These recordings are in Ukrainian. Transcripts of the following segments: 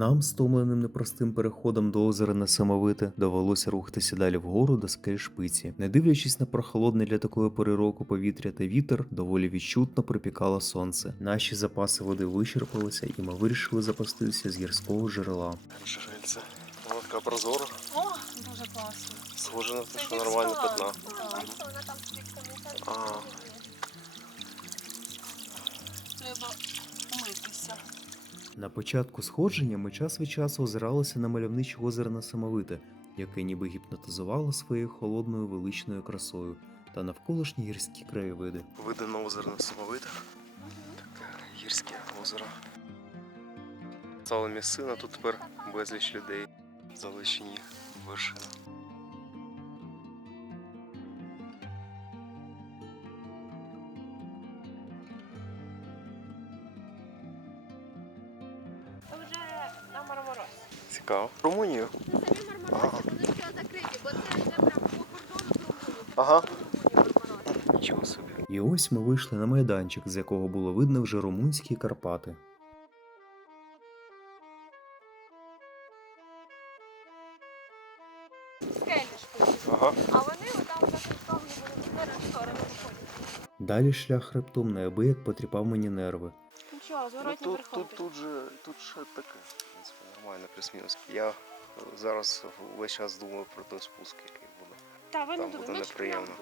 Нам, стомленим непростим переходом до озера Несамовите, довелося рухатися далі вгору до скель шпиці. Не дивлячись на прохолодне для такої пори року повітря та вітер, доволі відчутно припікало сонце. Наші запаси води вичерпалися, і ми вирішили запастися з гірського джерела. Джерельце. Така прозора, О, дуже класно. схоже на те, що від нормальна питна. Треба умитися. На початку сходження ми час від часу озиралися на мальовниче озеро Несамовите, яке ніби гіпнотизувало своєю холодною величною красою та навколишні гірські краєвиди. Види на озеро Несамовите. Таке гірське озеро. Стала місцина, тут тепер безліч людей. Залишені вершини. Цікаво. Румунію? Це самі Марморозі, вони ще закриті, бо це вже прям по кордону з Румунії. Ага. Нічого собі. І ось ми вийшли на майданчик, з якого було видно вже румунські Карпати. Ага. А вони отам за хребтом вони в чотири сторони виходять. Далі шлях хребтом неабияк потріпав мені нерви. Нічого, Ну, тут, тут, тут же тут ще таке. В принципі, нормально, плюс-мінус. Я е, зараз весь час думаю про той спуск, який буде. Та ви там не буде неприємно.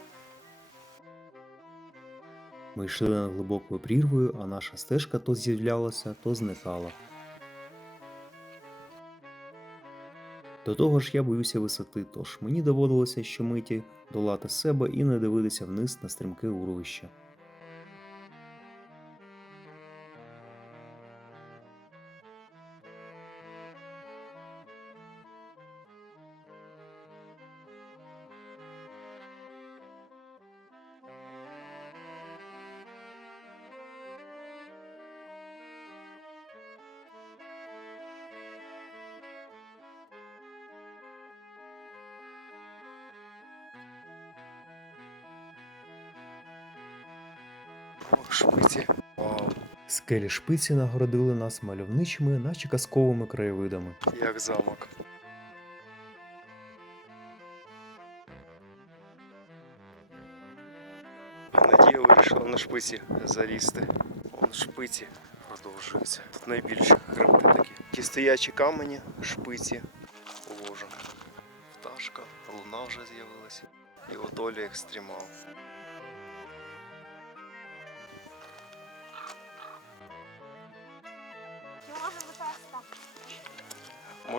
Ми йшли над глибокою прірвою, а наша стежка то з'являлася, то зникала. До того ж, я боюся висоти, тож мені доводилося щомиті долати себе і не дивитися вниз на стрімке урвище. Шпиці. Вау. Скелі шпиці нагородили нас мальовничими, наче казковими краєвидами. Як замок. Надія вирішила на шпиці залізти. Вон шпиці продовжуються. Тут найбільші хребти такі. Ті стоячі камені, шпиці. Ложа. Пташка, луна вже з'явилася. І от Оля екстремал.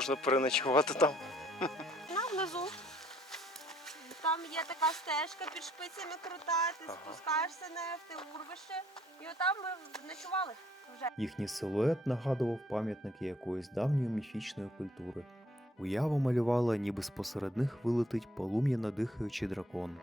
Можна переночувати там. На внизу. Там є така стежка під шпицями крута, ти Ага. спускаєшся на те урвище, і отам ми ночували вже. Їхній силует нагадував пам'ятники якоїсь давньої міфічної культури. Уява малювала, ніби спосеред них вилетить полум'яно дихаючий дракон.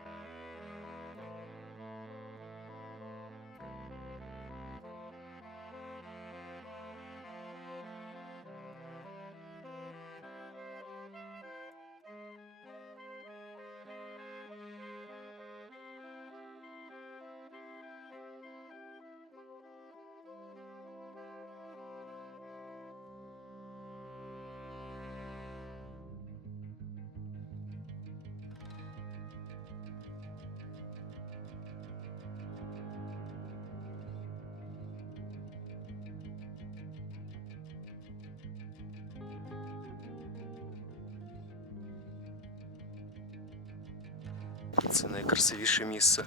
Це найкрасивіше місце.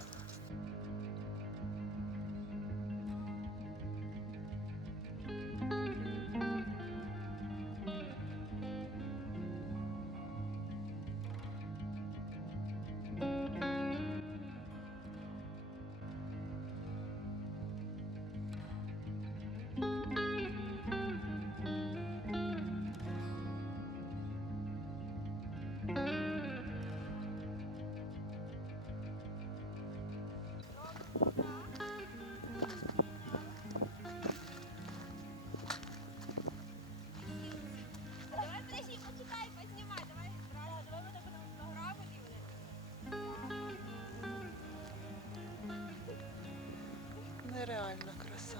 нереальна краса.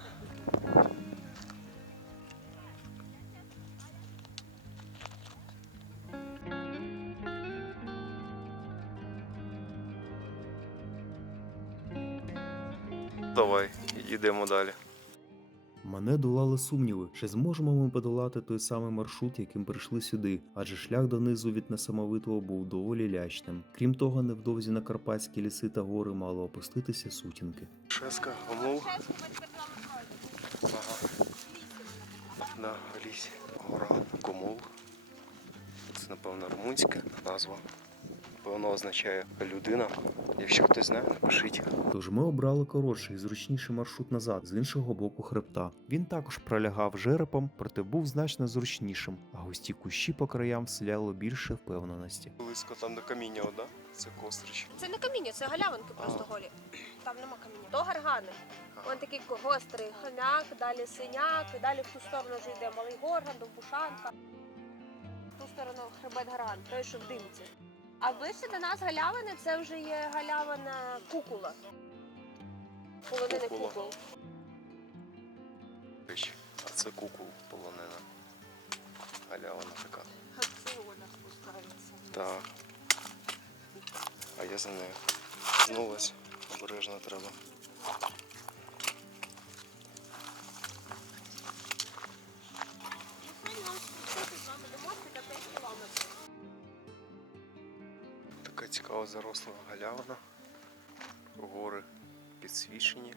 Давай, йдемо далі. Мене долали сумніви, чи зможемо ми подолати той самий маршрут, яким прийшли сюди, адже шлях донизу від несамовитого був доволі лячним. Крім того, невдовзі на карпатські ліси та гори мало опуститися сутінки. Шеска, пройдемо. Ага. На лісі. Гора Комол. Це, напевно, румунська назва. Напевно, означає людина. Якщо хтось знає, напишіть. Тож ми обрали коротший і зручніший маршрут назад з іншого боку хребта. Він також пролягав жерепом, проте був значно зручнішим, а густі кущі по краям вселяло більше впевненості. Близько там до каміння, да? Це кострич. Це не каміння, це галявинки просто А. голі. Там нема каміння. То гаргани. Вон такий гострий хомяк, далі синяк, і далі в ту сторону вже йде малий горган, довбушанка. В ту сторону хребет гарган, той, що в димці. А ближче до нас галявини це вже є галявина кукула. Полонини Кукула. кукол. Речі. А це кукол полонина. Галявина така. Гацеоля спускається. Так. А я за нею. Знулась. Обережно треба. Цікава галявина. Гори підсвічені.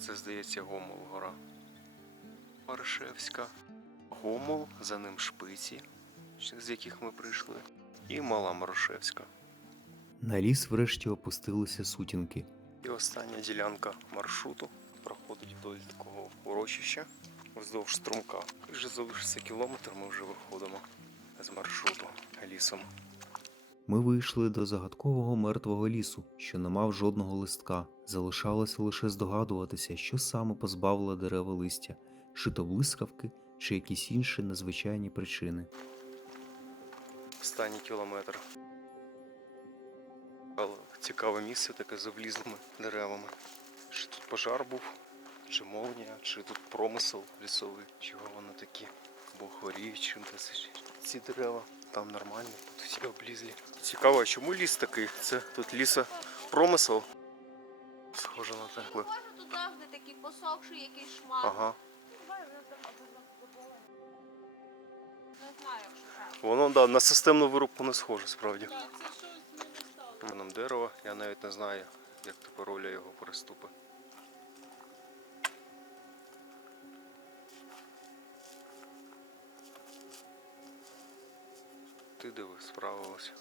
Це, здається, Гомол гора. Паршевська. Гомол, за ним шпиці, з яких ми прийшли. І Мала Морошевська. На ліс врешті опустилися сутінки. І остання ділянка маршруту проходить вдоль такого урочища вздовж струмка. І вже залишиться кілометр, ми вже виходимо з маршруту лісом. Ми вийшли до загадкового мертвого лісу, що не мав жодного листка. Залишалося лише здогадуватися, що саме позбавило дерева листя, чи то блискавки, чи якісь інші незвичайні причини. Останній кілометр. Але цікаве місце таке з облізлими деревами. Чи тут пожар був, чи молнія, чи тут промисел лісовий, чого вони такі. Бо хворіють чим-то ці дерева. Там нормально, тут всі облізлі. Цікаво, чому ліс такий? Це тут ліса промисел. Схоже на те. Може тут завжди такий посохший якийсь шмат. Ага. Не знаю, якщо так. Воно да, на системну вирубку не схоже, справді. Так, це щось. Нам дерево, я навіть не знаю, як тепер роля його переступи. Ти диви, справилась.